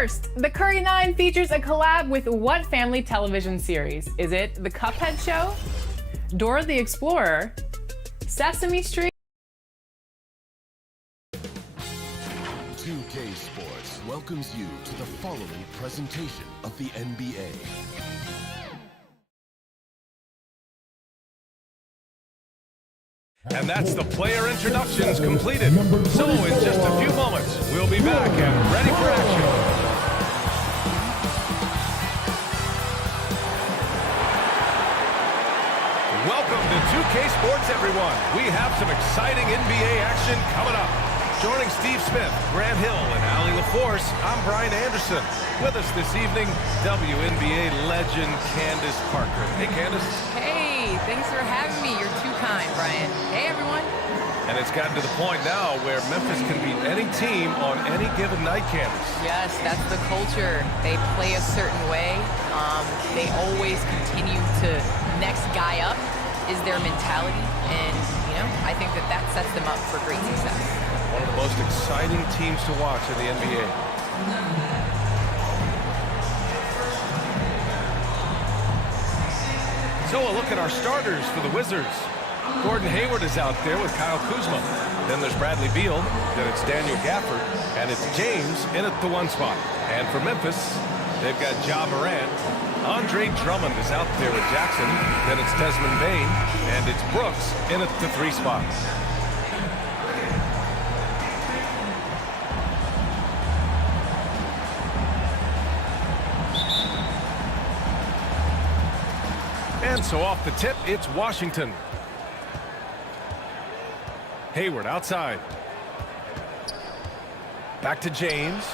First, the Curry 9 features a collab with what family television series? Is it The Cuphead Show, Dora the Explorer, Sesame Street? 2K Sports welcomes you to the following presentation of the NBA. And that's the player introductions completed. So in just a few moments, we'll be back and ready for action. Welcome to 2K Sports, everyone. We have some exciting NBA action coming up. Joining Steve Smith, Grant Hill, and Allie LaForce, I'm Brian Anderson. With us this evening, WNBA legend Candace Parker. Hey, Candace. Hey, thanks for having me. You're too kind, Brian. Hey, everyone. And it's gotten to the point now where Memphis can beat any team on any given night, Candace. Yes, that's the culture. They play a certain way. They always continue to next guy up is their mentality. And, you know, I think that sets them up for great success. One of the most exciting teams to watch in the NBA. So a look at our starters for the Wizards. Gordon Hayward is out there with Kyle Kuzma. Then there's Bradley Beal. Then it's Daniel Gafford. And it's James in at the 1 spot. And for Memphis, they've got Ja Morant. Andre Drummond is out there with Jackson. Then it's Desmond Bane. And it's Brooks in at the 3 spot. And so off the tip, it's Washington. Hayward outside. Back to James.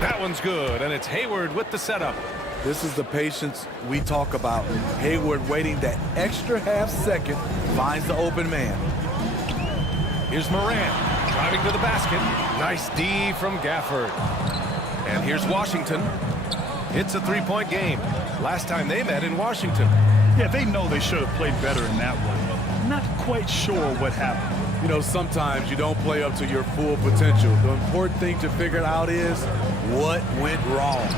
That one's good, and it's Hayward with the setup. This is the patience we talk about. Hayward waiting that extra half second, finds the open man. Here's Morant driving to the basket. Nice D from Gafford. And here's Washington. It's a 3-point game. Last time they met in Washington. Yeah, they know they should have played better in that one. Not quite sure what happened. You know, sometimes you don't play up to your full potential. The important thing to figure out is what went wrong.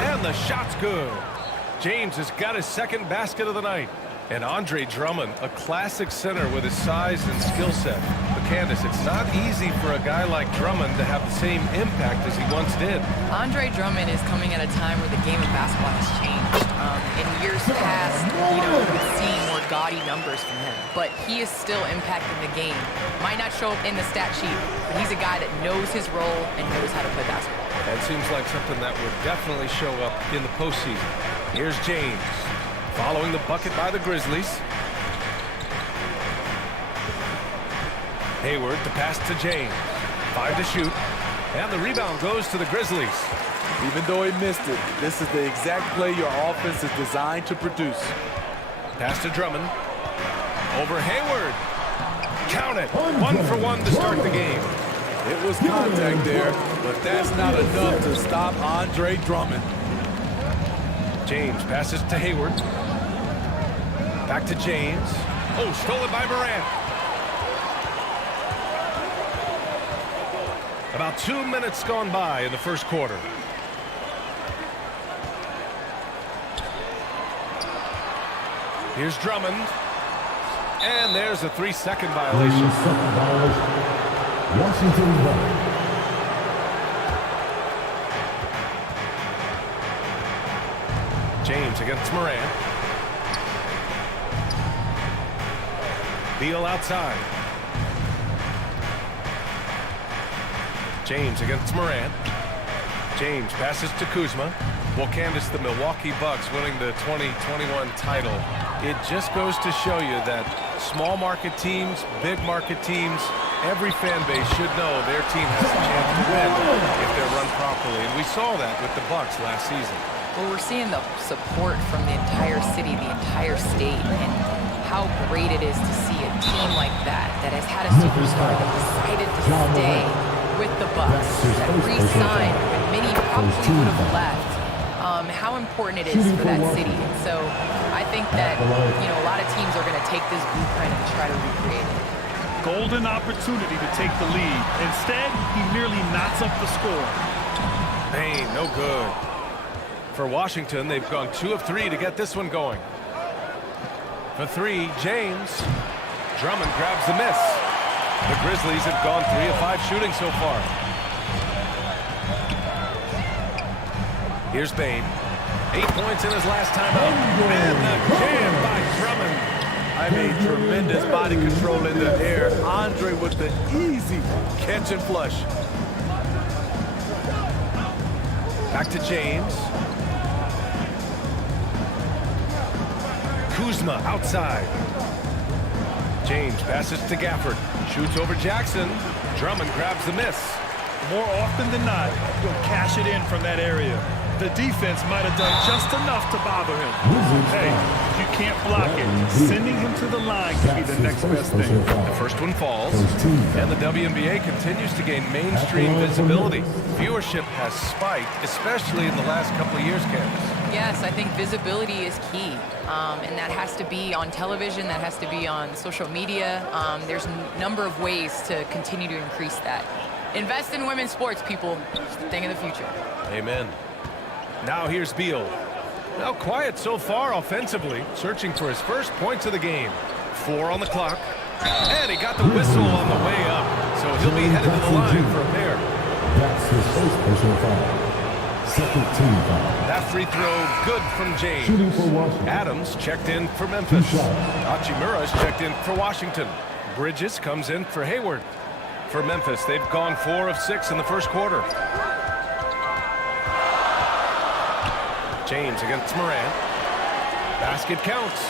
And the shot's good. James has got his second basket of the night. And Andre Drummond, a classic center with his size and skill set. But Candace, it's not easy for a guy like Drummond to have the same impact as he once did. Andre Drummond is coming at a time where the game of basketball has changed. In years past, you know, we've seen more gaudy numbers from him, but he is still impacting the game. Might not show up in the stat sheet, but he's a guy that knows his role and knows how to play basketball. That seems like something that would definitely show up in the postseason. Here's James. Following the bucket by the Grizzlies. Hayward to pass to James. 5 to shoot. And the rebound goes to the Grizzlies. Even though he missed it, this is the exact play your offense is designed to produce. Pass to Drummond. Over Hayward. Count it. 1 for 1 to start the game. It was contact there, but that's not enough to stop Andre Drummond. James passes to Hayward. Back to James. Oh, stolen by Morant. About 2 minutes gone by in the first quarter. Here's Drummond. And there's a 3-second violation. Washington. James against Morant. Beal outside. James against Morant. James passes to Kuzma. Well, Candace, the Milwaukee Bucks winning the 2021 title. It just goes to show you that small market teams, big market teams, every fan base should know their team has a chance to win if they're run properly. And we saw that with the Bucks last season. Well, we're seeing the support from the entire city, the entire state, and how great it is to see a team like that has had a superstar that decided to stay with the Bucks, that re-signed when many probably would have left. How important it is for that city. And so I think that, you know, a lot of teams are going to take this blueprint and try to recreate it. Golden opportunity to take the lead. Instead, he merely knots up the score. Bain, no good. For Washington, they've gone 2 of 3 to get this one going. For 3, James. Drummond grabs the miss. The Grizzlies have gone 3 of 5 shooting so far. Here's Bain. 8 points in his last time out. And the jam by Drummond. I mean, tremendous body control in the air. Andre with the easy catch and flush. Back to James. Kuzma outside. James passes to Gafford. Shoots over Jackson. Drummond grabs the miss. More often than not, he'll cash it in from that area. The defense might have done just enough to bother him. Hey, if you can't block it, sending him to the line could be the next best thing. The first one falls, and the WNBA continues to gain mainstream visibility. Viewership has spiked, especially in the last couple of years, Candace. Yes, I think visibility is key, and that has to be on television, that has to be on social media. There's a number of ways to continue to increase that. Invest in women's sports, people. It's the thing of the future. Amen. Now here's Beal. Now quiet so far offensively, searching for his first points of the game. 4 on the clock, and he got the whistle on the way up, so he'll be headed to the line for a pair. That's his first personal foul. Second team foul. That free throw good from James. Shooting for Washington. Adams checked in for Memphis. Two shots. Hachimura's checked in for Washington. Bridges comes in for Hayward. For Memphis, they've gone 4 of 6 in the first quarter. James against Morant. Basket counts.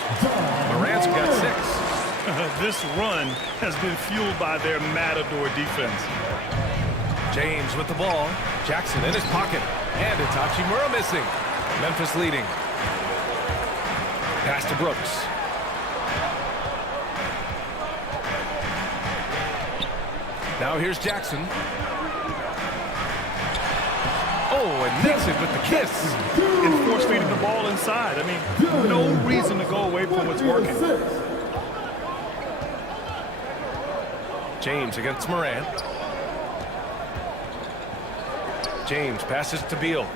Morant's got 6. This run has been fueled by their matador defense. James with the ball. Jackson in his pocket. And it's Hachimura missing. Memphis leading. Pass to Brooks. Now here's Jackson. Oh, and makes it with the kiss. And force feeding the ball inside. I mean, no reason to go away from what's working. James against Morant. James passes to Beal.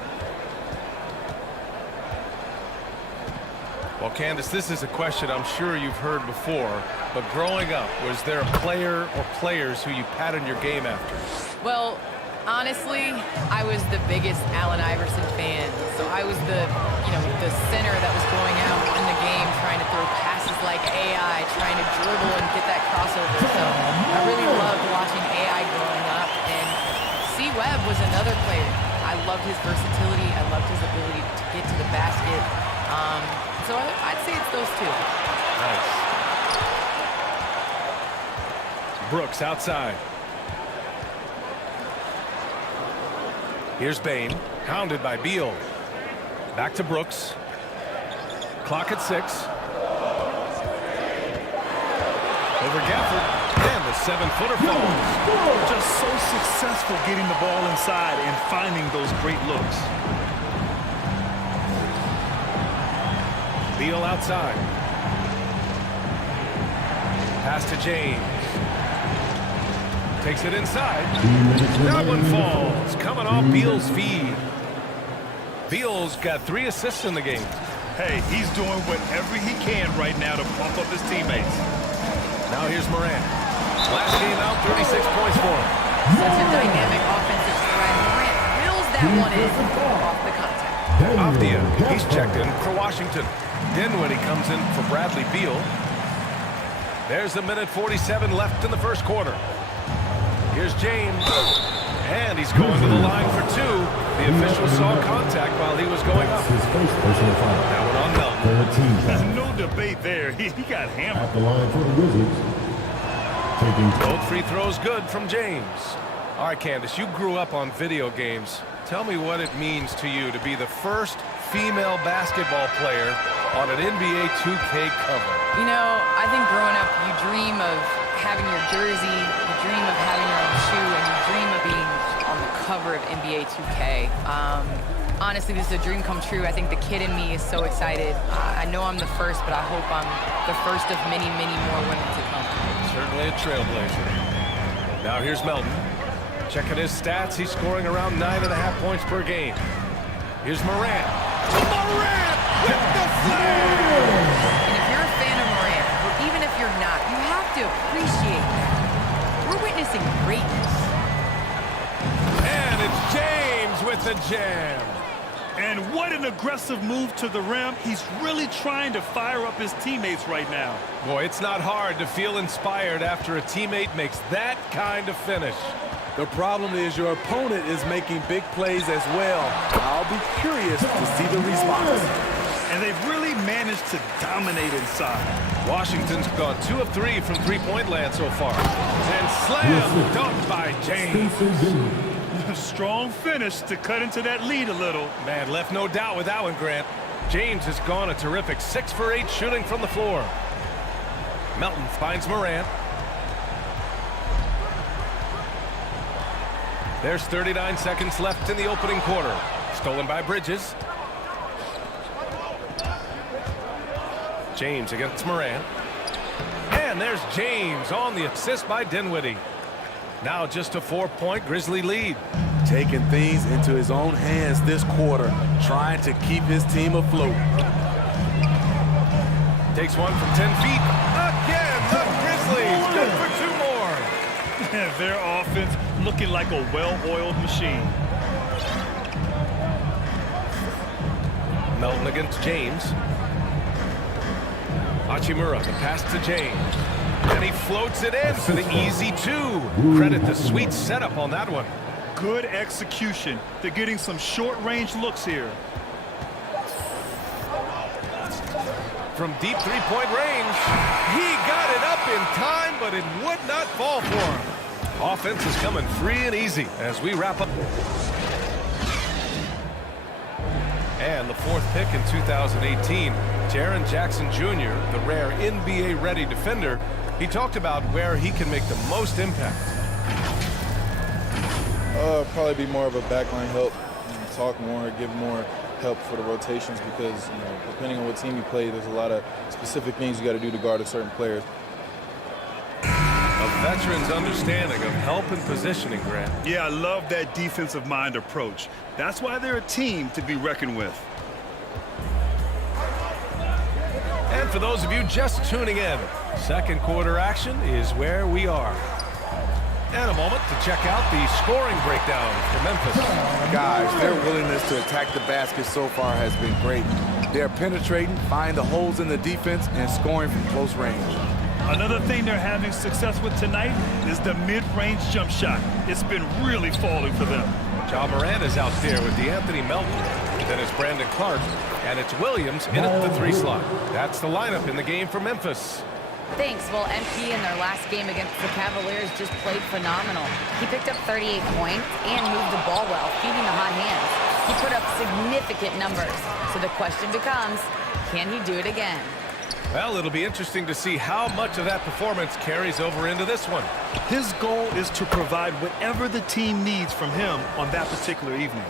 Well, Candace, this is a question I'm sure you've heard before, but growing up, was there a player or players who you patterned your game after? Well, honestly, I was the biggest Allen Iverson fan. So I was the center that was going out in the game, trying to throw passes like AI, trying to dribble and get that crossover. So I really loved watching AI growing up. And C. Webb was another player. I loved his versatility. I loved his ability to get to the basket. So I'd say it's those two. Nice. Brooks outside. Here's Bain, hounded by Beal. Back to Brooks. Clock at 6. Over Gafford, and the 7-footer falls. Just so successful getting the ball inside and finding those great looks. Beal outside. Pass to James. Takes it inside. That one falls. Coming off Beal's feed. Beal's got 3 assists in the game. Hey, he's doing whatever he can right now to pump up his teammates. Now here's Morant. Last game out, 36 points for him. Such a dynamic offensive threat. Morant fills that one in off the contact. Avdia, he's checked in for Washington. Dinwiddie comes in for Bradley Beal. There's a minute 47 left in the first quarter. Here's James, and he's going to the line for 2. The official saw contact while he was going up. His first personal foul. That one on Melton. Third team There's foul. no debate there. He got hammered. At the line for the Wizards. Taking Both free throws good from James. All right, Candace, you grew up on video games. Tell me what it means to you to be the first female basketball player on an NBA2K cover. You know, I think growing up, you dream of having your jersey, you dream of having your own shoe, and you dream of being on the cover of NBA2K. Honestly, this is a dream come true. I think the kid in me is so excited. I know I'm the first, but I hope I'm the first of many, many more women to come. Certainly a trailblazer. Now here's Melton. Checking his stats, he's scoring around 9.5 points per game. Here's Morant. Morant with the slam! And if you're a fan of Morant, or even if you're not, you have to appreciate that. We're witnessing greatness. And it's James with the jam. And what an aggressive move to the rim. He's really trying to fire up his teammates right now. Boy, it's not hard to feel inspired after a teammate makes that kind of finish. The problem is your opponent is making big plays as well. I'll be curious to see the response. And they've really managed to dominate inside. Washington's gone 2 of 3 from three-point land so far. And slam dunk by James. Strong finish to cut into that lead a little. Man, left no doubt with that one, Grant. James has gone a terrific 6 for 8 shooting from the floor. Melton finds Morant. There's 39 seconds left in the opening quarter. Stolen by Bridges. James against Morant. And there's James on the assist by Dinwiddie. Now just a 4-point Grizzly lead. Taking things into his own hands this quarter, trying to keep his team afloat. Takes one from 10 feet. Again, the Grizzlies good for 2 more. Their offense looking like a well-oiled machine. Melton against James. Hachimura, the pass to James. And he floats it in for the easy 2. Credit the sweet setup on that one. Good execution. They're getting some short-range looks here. From deep three-point range, he got it up in time, but it would not fall for him. Offense is coming free and easy as we wrap up. And the 4th pick in 2018, Jaren Jackson Jr., the rare NBA-ready defender, he talked about where he can make the most impact. Probably be more of a backline help, talk more, give more help for the rotations because, depending on what team you play, there's a lot of specific things you got to do to guard a certain player. A veteran's understanding of help and positioning, Grant. Yeah, I love that defensive mind approach. That's why they're a team to be reckoned with. And for those of you just tuning in, second quarter action is where we are. And a moment to check out the scoring breakdown for Memphis. Guys, their willingness to attack the basket so far has been great. They're penetrating, finding the holes in the defense, and scoring from close range. Another thing they're having success with tonight is the mid-range jump shot. It's been really falling for them. Ja Morant is out there with DeAnthony Melton. Then it's Brandon Clark, and it's Williams in at the 3 slot. That's the lineup in the game for Memphis. Thanks. Well, MP in their last game against the Cavaliers just played phenomenal. He picked up 38 points and moved the ball well, feeding the hot hands. He put up significant numbers. So the question becomes, can he do it again? Well, it'll be interesting to see how much of that performance carries over into this one. His goal is to provide whatever the team needs from him on that particular evening.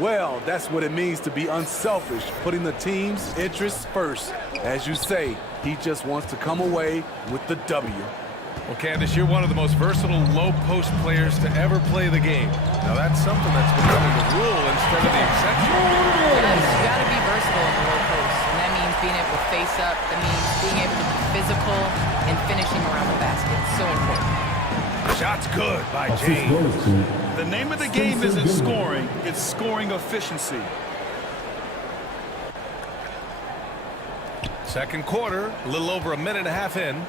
Well, that's what it means to be unselfish, putting the team's interests first. As you say, he just wants to come away with the W. Well, Candace, you're one of the most versatile low-post players to ever play the game. Now, that's something that's becoming the rule instead of the exception. Yes, you got to be versatile in the low post, and that means being able to face up. That means being able to be physical and finishing around the basket. So important. Shot's good by James. The name of the game isn't scoring, it's scoring efficiency. Second quarter, a little over a minute and a half in.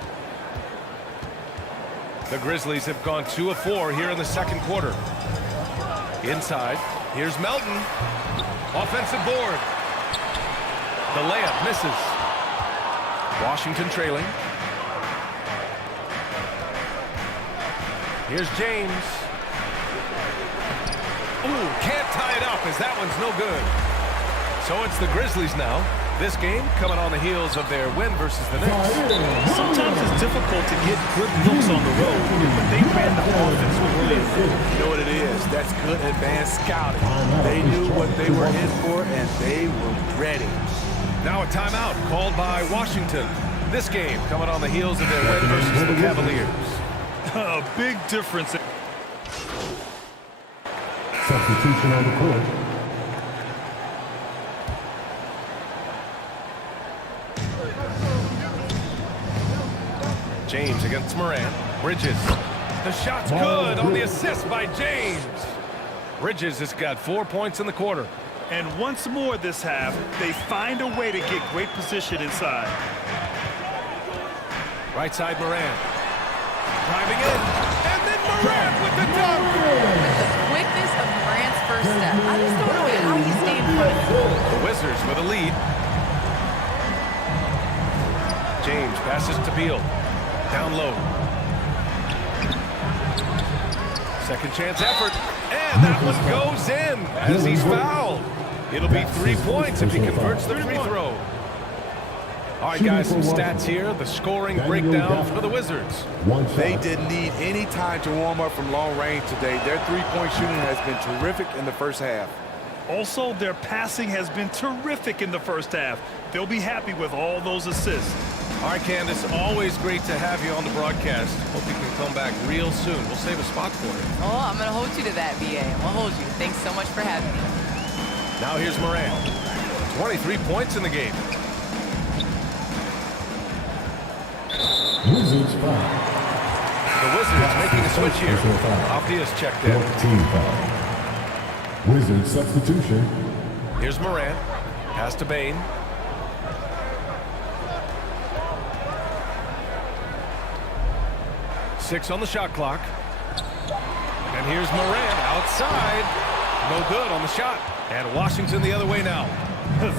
The Grizzlies have gone 2 of 4 here in the second quarter. Inside, here's Melton. Offensive board. The layup misses. Washington trailing. Here's James. Ooh, can't tie it up as that one's no good. So it's the Grizzlies now. This game coming on the heels of their win versus the Knicks. Sometimes it's difficult to get good looks on the road, but they ran the offense brilliantly. You know what it is? That's good advanced scouting. They knew what they were in for, and they were ready. Now a timeout called by Washington. This game coming on the heels of their win versus the Cavaliers. A big difference. Substitution on the court. James against Morant. Bridges. The shot's good on the assist by James. Bridges has got 4 points in the quarter. And once more this half, they find a way to get great position inside. Right side Morant. Driving in. And then Morant with the dunk. With the quickness of Morant's first step, I just don't know how you stay in front of him. The Wizards with a lead. James passes to Beal. Down low. Second chance effort. And that one goes in as he's fouled. It'll be 3 points if he converts the free throw. All right, guys, some stats here. The scoring breakdown for the Wizards. They didn't need any time to warm up from long range today. Their three-point shooting has been terrific in the first half. Also, their passing has been terrific in the first half. They'll be happy with all those assists. All right, Candace, always great to have you on the broadcast. Hope you can come back real soon. We'll save a spot for you. Oh, I'm going to hold you to that, BA. We'll hold you. Thanks so much for having me. Now here's Morant. 23 points in the game. Wizards foul. The Wizards making a switch here. Althea's checked in. 14 foul. Wizards substitution. Here's Morant. Pass to Bane. Six on the shot clock. And here's Morant outside. No good on the shot. And Washington the other way now.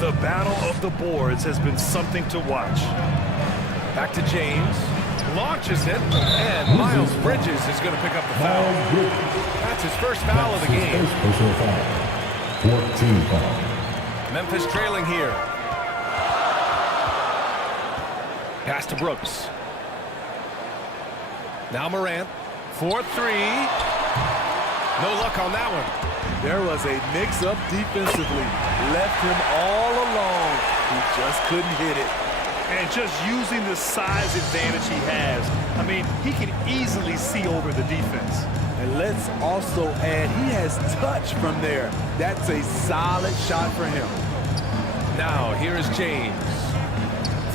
The battle of the boards has been something to watch. Back to James. Launches it. And Miles Bridges is going to pick up the foul. That's his first foul of the game. Personal foul. 14 foul. Memphis trailing here. Pass to Brooks. Now Morant. 4-3. No luck on that one. There was a mix-up defensively. Left him all alone. He just couldn't hit it. And just using the size advantage he has. I mean, he can easily see over the defense. And let's also add, he has touch from there. That's a solid shot for him. Now, here is James.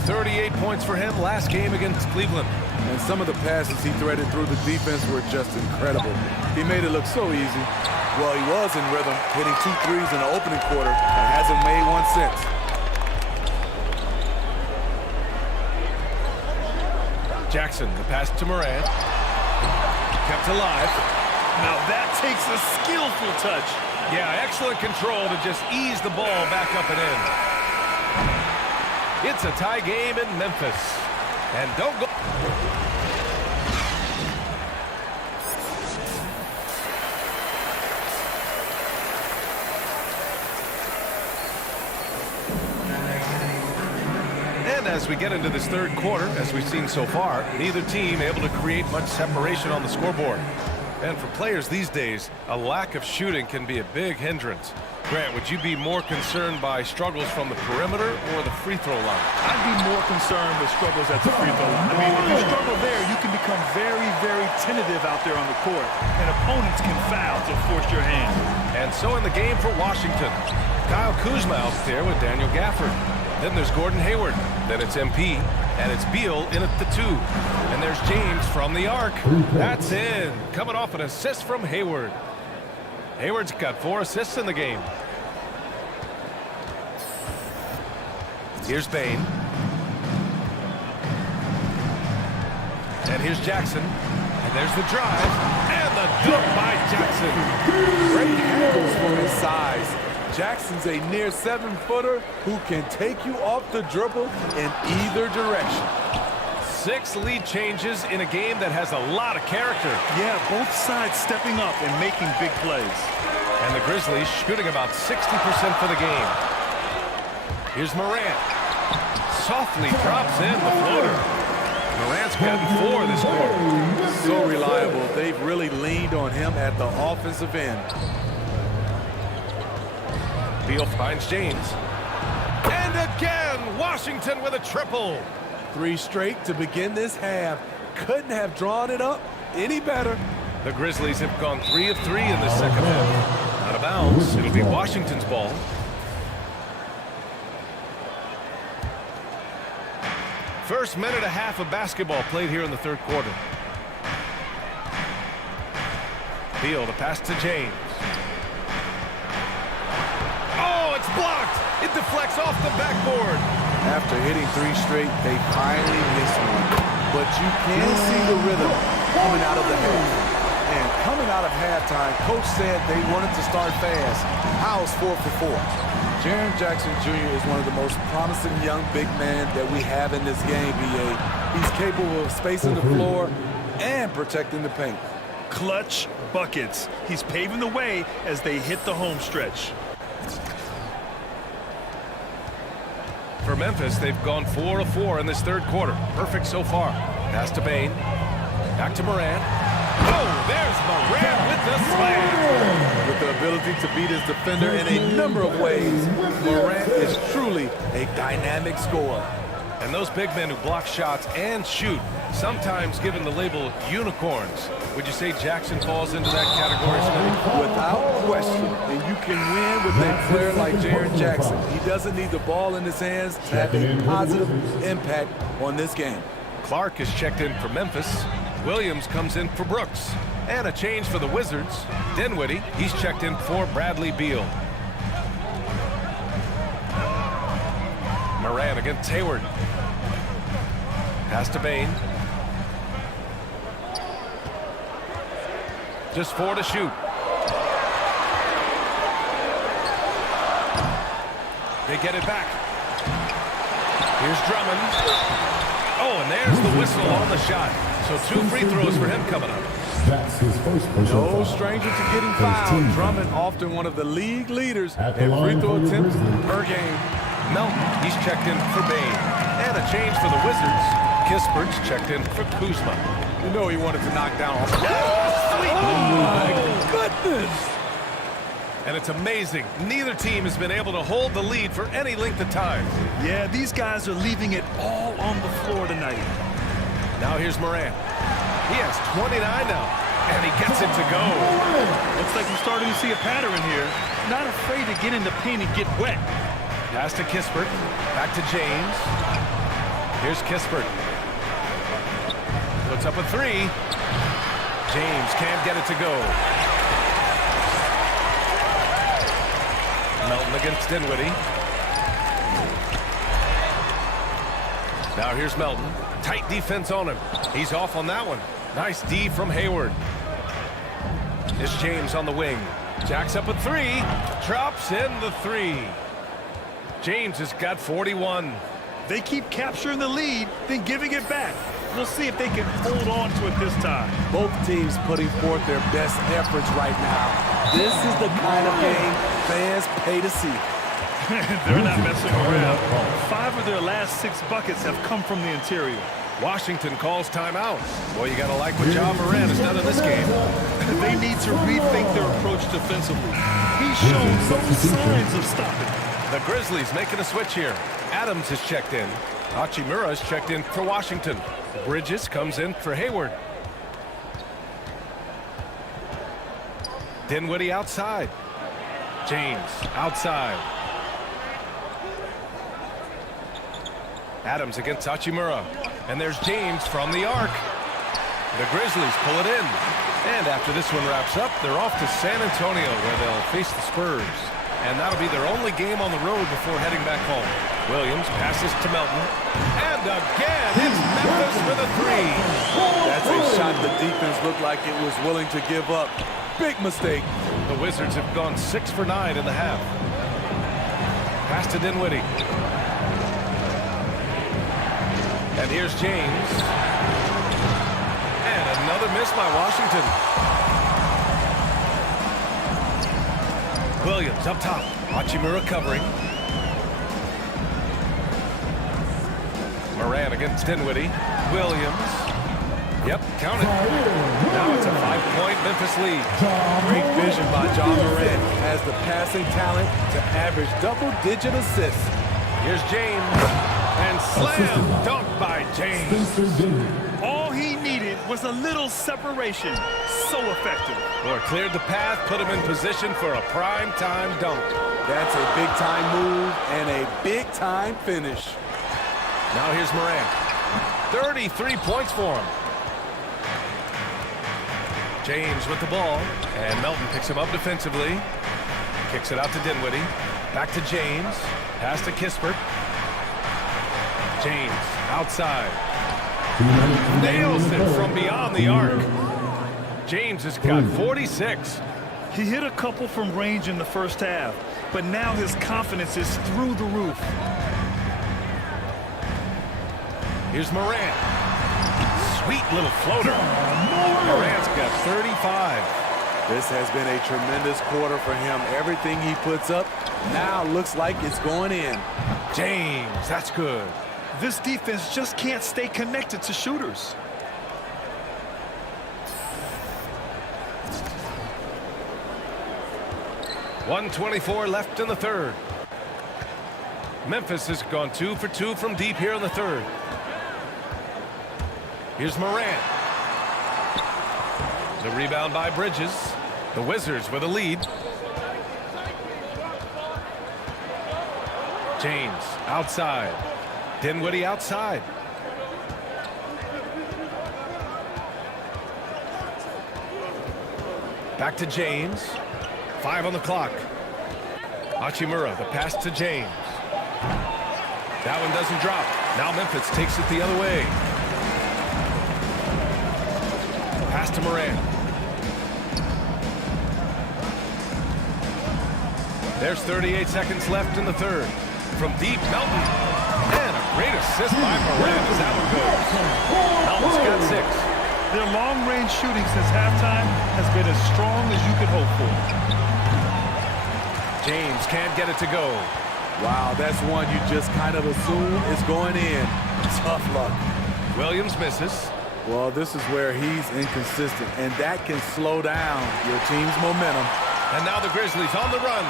38 points for him last game against Cleveland. And some of the passes he threaded through the defense were just incredible. He made it look so easy. Well, he was in rhythm, hitting 2 threes in the opening quarter and hasn't made one since. Jackson, the pass to Morant. Kept alive. Now that takes a skillful touch. Yeah, excellent control to just ease the ball back up and in. It's a tie game in Memphis. And don't go. And as we get into this third quarter, as we've seen so far, neither team able to create much separation on the scoreboard. And for players these days, a lack of shooting can be a big hindrance. Grant, would you be more concerned by struggles from the perimeter or the free throw line? I'd be more concerned with struggles at the free throw line. I mean, if you struggle there, you can become very, very tentative out there on the court. And opponents can foul to force your hand. And so in the game for Washington, Kyle Kuzma out there with Daniel Gafford. Then there's Gordon Hayward. Then it's MP. And it's Beal in at the 2. And there's James from the arc. That's in. Coming off an assist from Hayward. Hayward's got 4 assists in the game. Here's Bane. And here's Jackson. And there's the drive. And the dunk by Jackson. Great handles for his size. Jackson's a near 7-footer who can take you off the dribble in either direction. 6 lead changes in a game that has a lot of character. Yeah, both sides stepping up and making big plays. And the Grizzlies shooting about 60% for the game. Here's Morant. Softly drops in the floater. Morant's gotten 4 this quarter. So reliable. They've really leaned on him at the offensive end. Beal finds James. And again, Washington with a triple. 3 straight to begin this half. Couldn't have drawn it up any better. The Grizzlies have gone 3 of 3 in the second half. Out of bounds. It'll be Washington's ball. First minute and a half of basketball played here in the third quarter. Beal, the pass to James. Oh, it's blocked. It deflects off the backboard. After hitting 3 straight, they finally missed one. But you can see the rhythm coming out of the half. And coming out of halftime, Coach said they wanted to start fast. How's 4 for 4? Jaren Jackson Jr. is one of the most promising young big men that we have in this game, BA. He's capable of spacing the floor and protecting the paint. Clutch buckets. He's paving the way as they hit the home stretch. For Memphis, they've gone 4 of 4 in this third quarter. Perfect so far. Pass to Bane. Back to Morant. Oh, there's Morant with the slam. With the ability to beat his defender in a number of ways, Morant is truly a dynamic scorer. And those big men who block shots and shoot, sometimes given the label unicorns. Would you say Jackson falls into that category, Smitty? Without question. And you can win with a player like Jaren Jackson. He doesn't need the ball in his hands to have a positive impact on this game. Clark is checked in for Memphis. Williams comes in for Brooks. And a change for the Wizards. Dinwiddie, he's checked in for Bradley Beal. Morant against Hayward. Pass to Bane. Just 4 to shoot. They get it back. Here's Drummond. Oh, and there's the whistle on the shot. So 2 free throws for him coming up. That's his first personal No foul. stranger to getting fouled. Drummond often one of the league leaders in free throw attempts per game. Melton, he's checked in for Bane. And a change for the Wizards. Kispert's checked in for Kuzma. You know he wanted to knock down. Oh, my goodness. And it's amazing. Neither team has been able to hold the lead for any length of time. Yeah, these guys are leaving it all on the floor tonight. Now here's Morant. He has 29 now, and he gets it to go. Looks like we're starting to see a pattern here. Not afraid to get in the paint and get wet. Pass to Kispert. Back to James. Here's Kispert. Puts up a 3. James can't get it to go. Melton against Dinwiddie. Now here's Melton. Tight defense on him. He's off on that one. Nice D from Hayward. It's James on the wing. Jacks up a 3. Drops in the 3. James has got 41. They keep capturing the lead, then giving it back. We'll see if they can hold on to it this time. Both teams putting forth their best efforts right now. This is the kind of game fans pay to see. They're not messing around. 5 of their last 6 buckets have come from the interior. Washington calls timeout. Boy, you got to like what Ja Morant has done in this game. They need to rethink their approach defensively. He's shown no signs of stopping. The Grizzlies making a switch here. Adams is checked in. Hachimura is checked in for Washington. Bridges comes in for Hayward. Dinwiddie outside. James outside. Adams against Hachimura. And there's James from the arc. The Grizzlies pull it in. And after this one wraps up, they're off to San Antonio where they'll face the Spurs. And that'll be their only game on the road before heading back home. Williams passes to Melton. And again, it's Memphis with a 3. That's a shot the defense looked like it was willing to give up. Big mistake. The Wizards have gone 6 for 9 in the half. Pass to Dinwiddie. And here's James. And another miss by Washington. Williams up top. Hachimura covering. Morant against Dinwiddie. Williams. Yep, count it. Now it's a 5-point Memphis lead. Great vision by Ja Morant. Has the passing talent to average double-digit assists. Here's James. And slam dunk by James. All he needed was a little separation. So effective. Or cleared the path, put him in position for a prime-time dunk. That's a big-time move and a big-time finish. Now here's Morant. 33 points for him. James with the ball, and Melton picks him up defensively. Kicks it out to Dinwiddie. Back to James. Pass to Kispert. James outside. Nails it from beyond the arc. James has got 46. He hit a couple from range in the first half, but now his confidence is through the roof. Here's Morant. Sweet little floater. Morant's got 35. This has been a tremendous quarter for him. Everything he puts up now looks like it's going in. James, that's good. This defense just can't stay connected to shooters. .124 left in the third. Memphis has gone 2 for 2 from deep here in the third. Here's Morant. The rebound by Bridges. The Wizards with a lead. James outside. Dinwiddie outside. Back to James. 5 on the clock. Hachimura, the pass to James. That one doesn't drop. Now Memphis takes it the other way. Pass to Morant. There's 38 seconds left in the third. From deep, Melton. And a great assist by Morant as that one goes. Melton's got 6. Their long-range shooting since halftime has been as strong as you could hope for. James can't get it to go. Wow, that's one you just kind of assume is going in. Tough luck. Williams misses. Well, this is where he's inconsistent, and that can slow down your team's momentum. And now the Grizzlies on the run.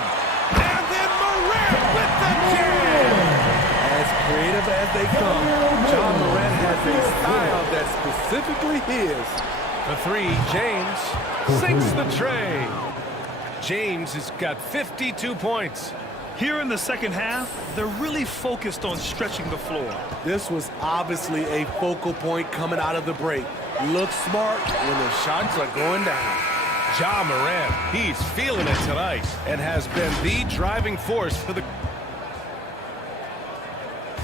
And then Morant with the jam! As creative as they come, Ja Morant has a style that's specifically his. The 3, James sinks the tray. James has got 52 points. Here in the second half, they're really focused on stretching the floor. This was obviously a focal point coming out of the break. Look smart when the shots are going down. Ja Morant, he's feeling it tonight and has been the driving force for the...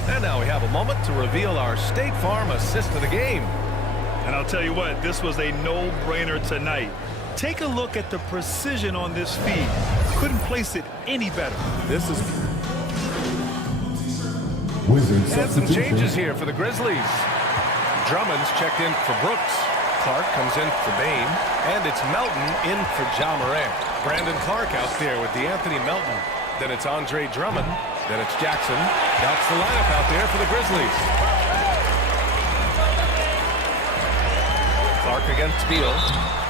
And now we have a moment to reveal our State Farm assist of the game. And I'll tell you what, this was a no-brainer tonight. Take a look at the precision on this feed. Couldn't place it any better. This is... And some changes here for the Grizzlies. Drummond's checked in for Brooks. Clark comes in for Bane. And it's Melton in for Ja Morant. Brandon Clark out there with DeAnthony Melton. Then it's Andre Drummond. Then it's Jackson. That's the lineup out there for the Grizzlies. Clark against Beal.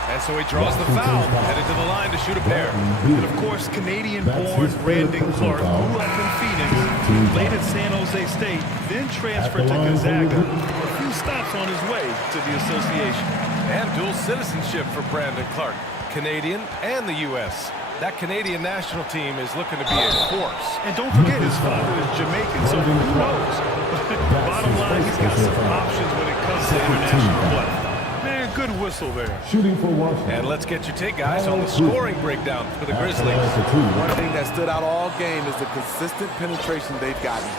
And so he draws the foul, headed to the line to shoot a pair. And of course, Canadian-born Brandon Clark grew up in Phoenix, played at San Jose State, then transferred to Gonzaga. A few stops on his way to the association. And dual citizenship for Brandon Clark, Canadian and the U.S. That Canadian national team is looking to be a force. And don't forget, his father is Jamaican, so who knows? Bottom line, he's got some options when it comes to international play. Man, good whistle there. Shooting for Washington. And let's get your take, guys, on the scoring breakdown for the Grizzlies. One thing that stood out all game is the consistent penetration they've gotten.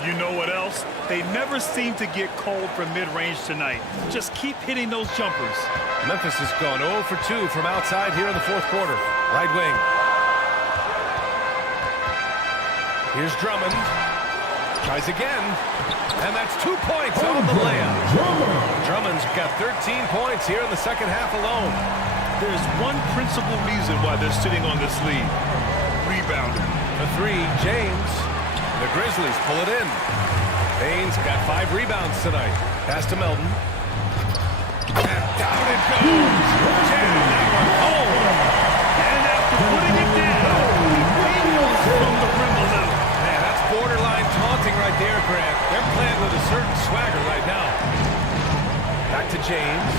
You know what else? They never seem to get cold from mid-range tonight. Just keep hitting those jumpers. Memphis has gone 0 for 2 from outside here in the fourth quarter. Right wing. Here's Drummond. Tries again. And that's 2 points on the layup. Drummond's got 13 points here in the second half alone. There's one principal reason why they're sitting on this lead. Rebounding. The 3, James. The Grizzlies pull it in. Bane's got 5 rebounds tonight. Pass to Melton. And down it goes. Jamming that one home. And after putting it down, Bane's from the rim alone. Man, that's borderline taunting right there, Grant. They're playing with a certain swagger right now. Back to James.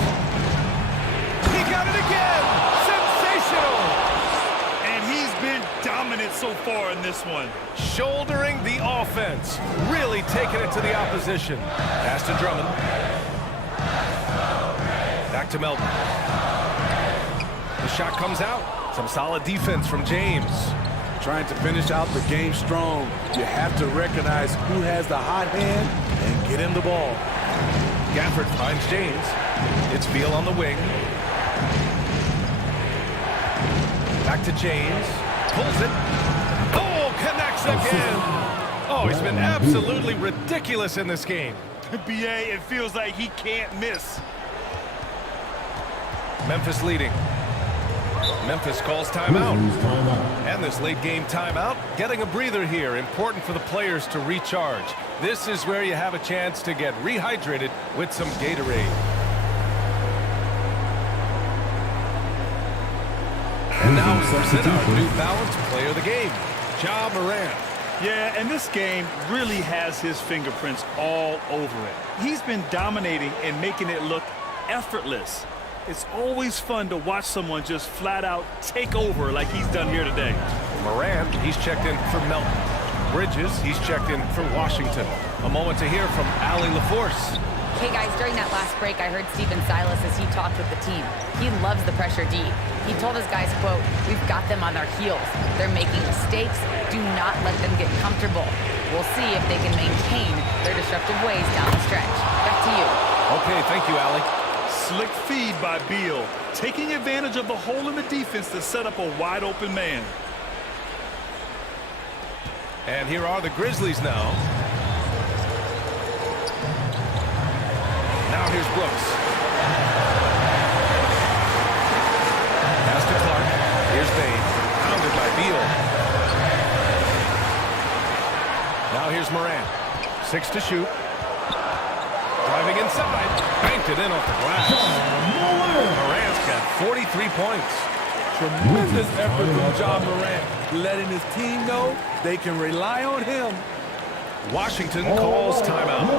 quiet so far in this one. Shouldering the offense. Really taking it to the opposition. Pass to Drummond. Back to Melton. The shot comes out. Some solid defense from James. Trying to finish out the game strong. You have to recognize who has the hot hand and get him the ball. Gafford finds James. It's Beal on the wing. Back to James. Pulls it. Oh, connects again. Oh, he's been absolutely ridiculous in this game. BA, it feels like he can't miss. Memphis leading. Memphis calls timeout. And this late game timeout, getting a breather here. Important for the players to recharge. This is where you have a chance to get rehydrated with some Gatorade. And now we present our new balanced player of the game, Ja Morant. Yeah, and this game really has his fingerprints all over it. He's been dominating and making it look effortless. It's always fun to watch someone just flat out take over like he's done here today. Morant, he's checked in for Melton. Bridges, he's checked in for Washington. A moment to hear from Allie LaForce. Hey guys, during that last break, I heard Stephen Silas as he talked with the team. He loves the pressure D. He told his guys, quote, "We've got them on their heels. They're making mistakes. Do not let them get comfortable. We'll see if they can maintain their disruptive ways down the stretch." Back to you. Okay, thank you, Allie. Slick feed by Beal, taking advantage of the hole in the defense to set up a wide open man. And here are the Grizzlies now. Now here's Brooks. Pass to Clark. Here's Bain. Pounded by Beal. Now here's Morant. 6 to shoot. Driving inside. Banked it in off the glass. Morant's got 43 points. Tremendous effort from Ja Morant, letting his team know they can rely on him. Washington calls timeout.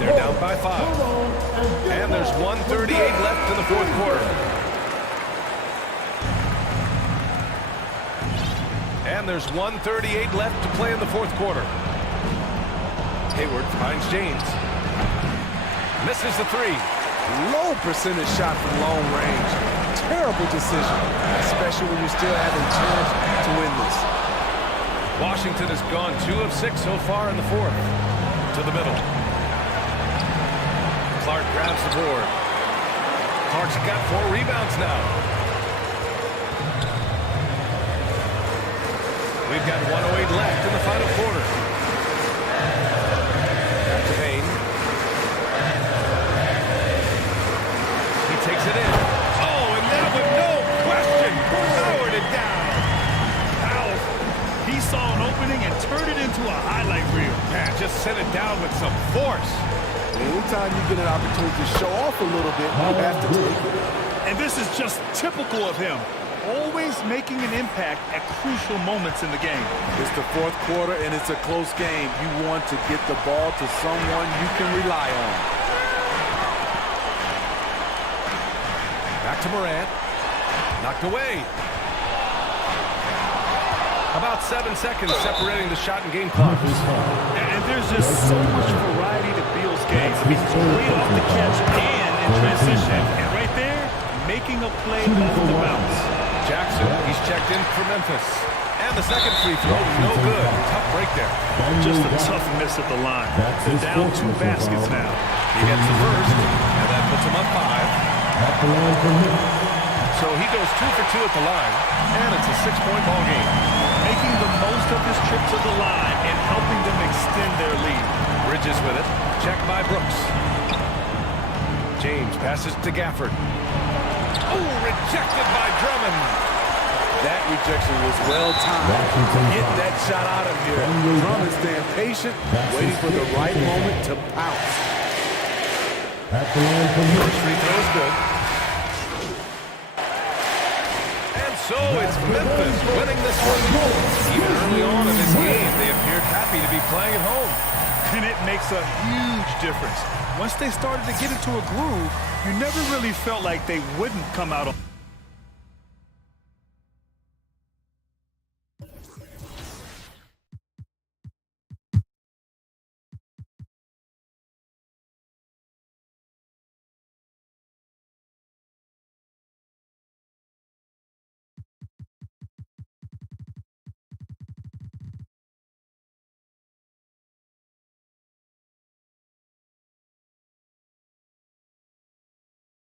They're down by 5. And there's 1:38 left in the fourth quarter. And there's 1:38 left to play in the fourth quarter. Hayward finds James. Misses the 3. Low percentage shot from long range. Terrible decision, especially when you still have a chance to win this. Washington has gone 2 of 6 so far in the fourth. To the middle. Clark grabs the board. Clark's got 4 rebounds now. We've got 1:08 left in the final quarter. Back to Payne. He takes it in. Oh, and that with no question powered it down. Powerful. He saw an opening and turned it into a highlight reel. Man, just sent it down with some force. Anytime you get an opportunity to show off a little bit, you have to take it. And this is just typical of him. Always making an impact at crucial moments in the game. It's the fourth quarter, and it's a close game. You want to get the ball to someone you can rely on. Back to Morant. Knocked away. About 7 seconds separating the shot and game clock. And there's just so much variety to Beal's game. He's great off the catch and in transition. And right there, making a play off the bounce. Jackson, he's checked in for Memphis. And the second free throw, no good. Tough break there. Just a tough miss at the line. They're down 2 baskets now. He gets the first, and that puts him up 5. So he goes 2 for 2 at the line, and it's a 6-point ball game. Making the most of his trip to the line and helping them extend their lead. Bridges with it. Checked by Brooks. James passes to Gafford. Oh, rejected by Drummond. That rejection was well timed. Get that shot out of here. Drummond staying patient, waiting for the right moment to pounce. First free throw is good. And so it's Memphis winning this one. Even early on in this game, they appeared happy to be playing at home. And it makes a huge difference. Once they started to get into a groove, you never really felt like they wouldn't come out on